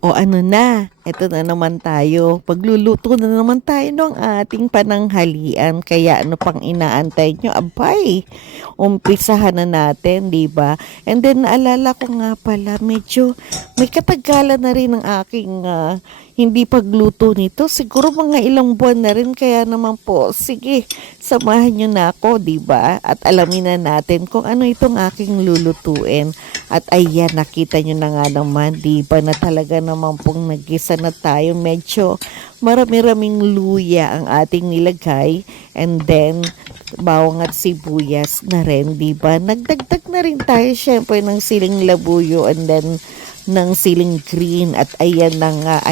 O ano na, eto na naman tayo. Pagluluto na naman tayo ng ating pananghalian. Kaya ano pang inaantay nyo? Abay, umpisahan na natin, di ba? And then naalala ko nga pala, medyo may katagalan na rin ang aking hindi pagluto nito. Siguro mga ilang buwan na rin. Kaya naman po, sige, samahan nyo na ako, di ba? At alamin na natin kung ano itong aking lulutuin. At ayan, nakita nyo na nga naman, di ba, na talaga naman pong nagisa na tayo. Medyo marami-raming luya ang ating nilagay. And then, bawang at sibuyas na rin, di ba? Nagdagdag na rin tayo, syempre, ng siling labuyo and then ng siling green. At ayan na nga,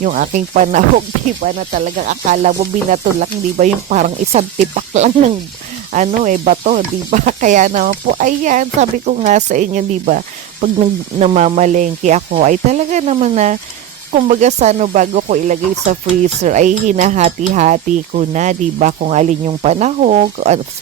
yung aking panahog, di ba, na talagang akala mo binato lang, di ba, yung parang isang tipak lang ng bato, di ba? Kaya naman po, ayan, sabi ko nga sa inyo, di ba, pag namamalengke ako, ay talaga naman na, kumbaga bago ko ilagay sa freezer, ay hinahati-hati ko na, di ba, kung alin yung panahog,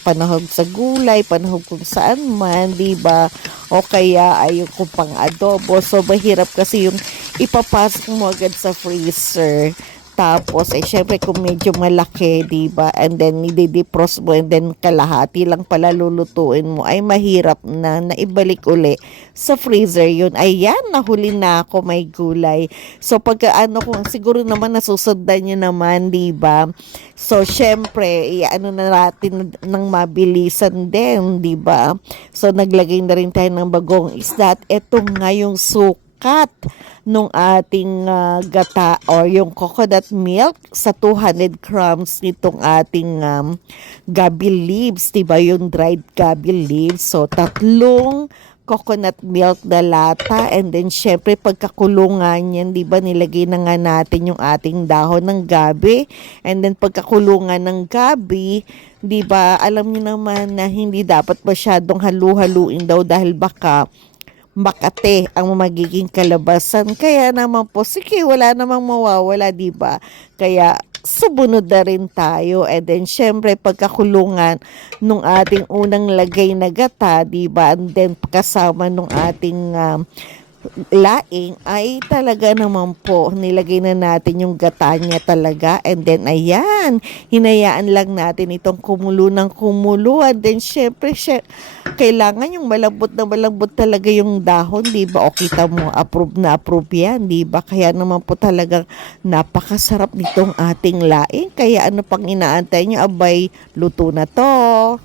panahog sa gulay, panahog kung saan man, di ba, o kaya ay yung kung pang adobo. So, mahirap kasi yung ipapasok mo agad sa freezer. Tapos, syempre, kung medyo malaki, diba? And then, i-defrost mo, and then, kalahati lang pala lulutuin mo, ay mahirap na naibalik uli sa freezer yun. Ayan, nahuli na ako, may gulay. So, pagka kung siguro naman nasusundan nyo naman, diba? So, syempre, na natin ng mabilisan din, diba? So, naglagay na rin tayo ng bagong isda. At eto nga yung sukat nung ating gata or yung coconut milk sa 200 grams nitong ating gabi leaves, diba, yung dried gabi leaves. So, 3 coconut milk na lata, and then syempre pagkakulungan yan, diba, nilagay na nga natin yung ating dahon ng gabi, and then pagkakulungan ng gabi, diba, alam niyo naman na hindi dapat masyadong halu-haluin daw dahil baka makate ang magiging kalabasan. Kaya naman po, sige, wala namang mawawala, di ba? Kaya subunod na rin tayo. And then, syempre, pagkakulungan nung ating unang lagay na gata, di ba? And then, kasama nung ating laing, ay talaga naman po nilagay na natin yung gata niya talaga, and then ayan, hinayaan lang natin itong kumulo ng kumulo. And then syempre kailangan yung malambot talaga yung dahon, di ba? O kita mo, approve yan, di ba? Kaya naman po talagang napakasarap nitong ating laing. Kaya ano pang inaantay nyo? Abay, luto na to.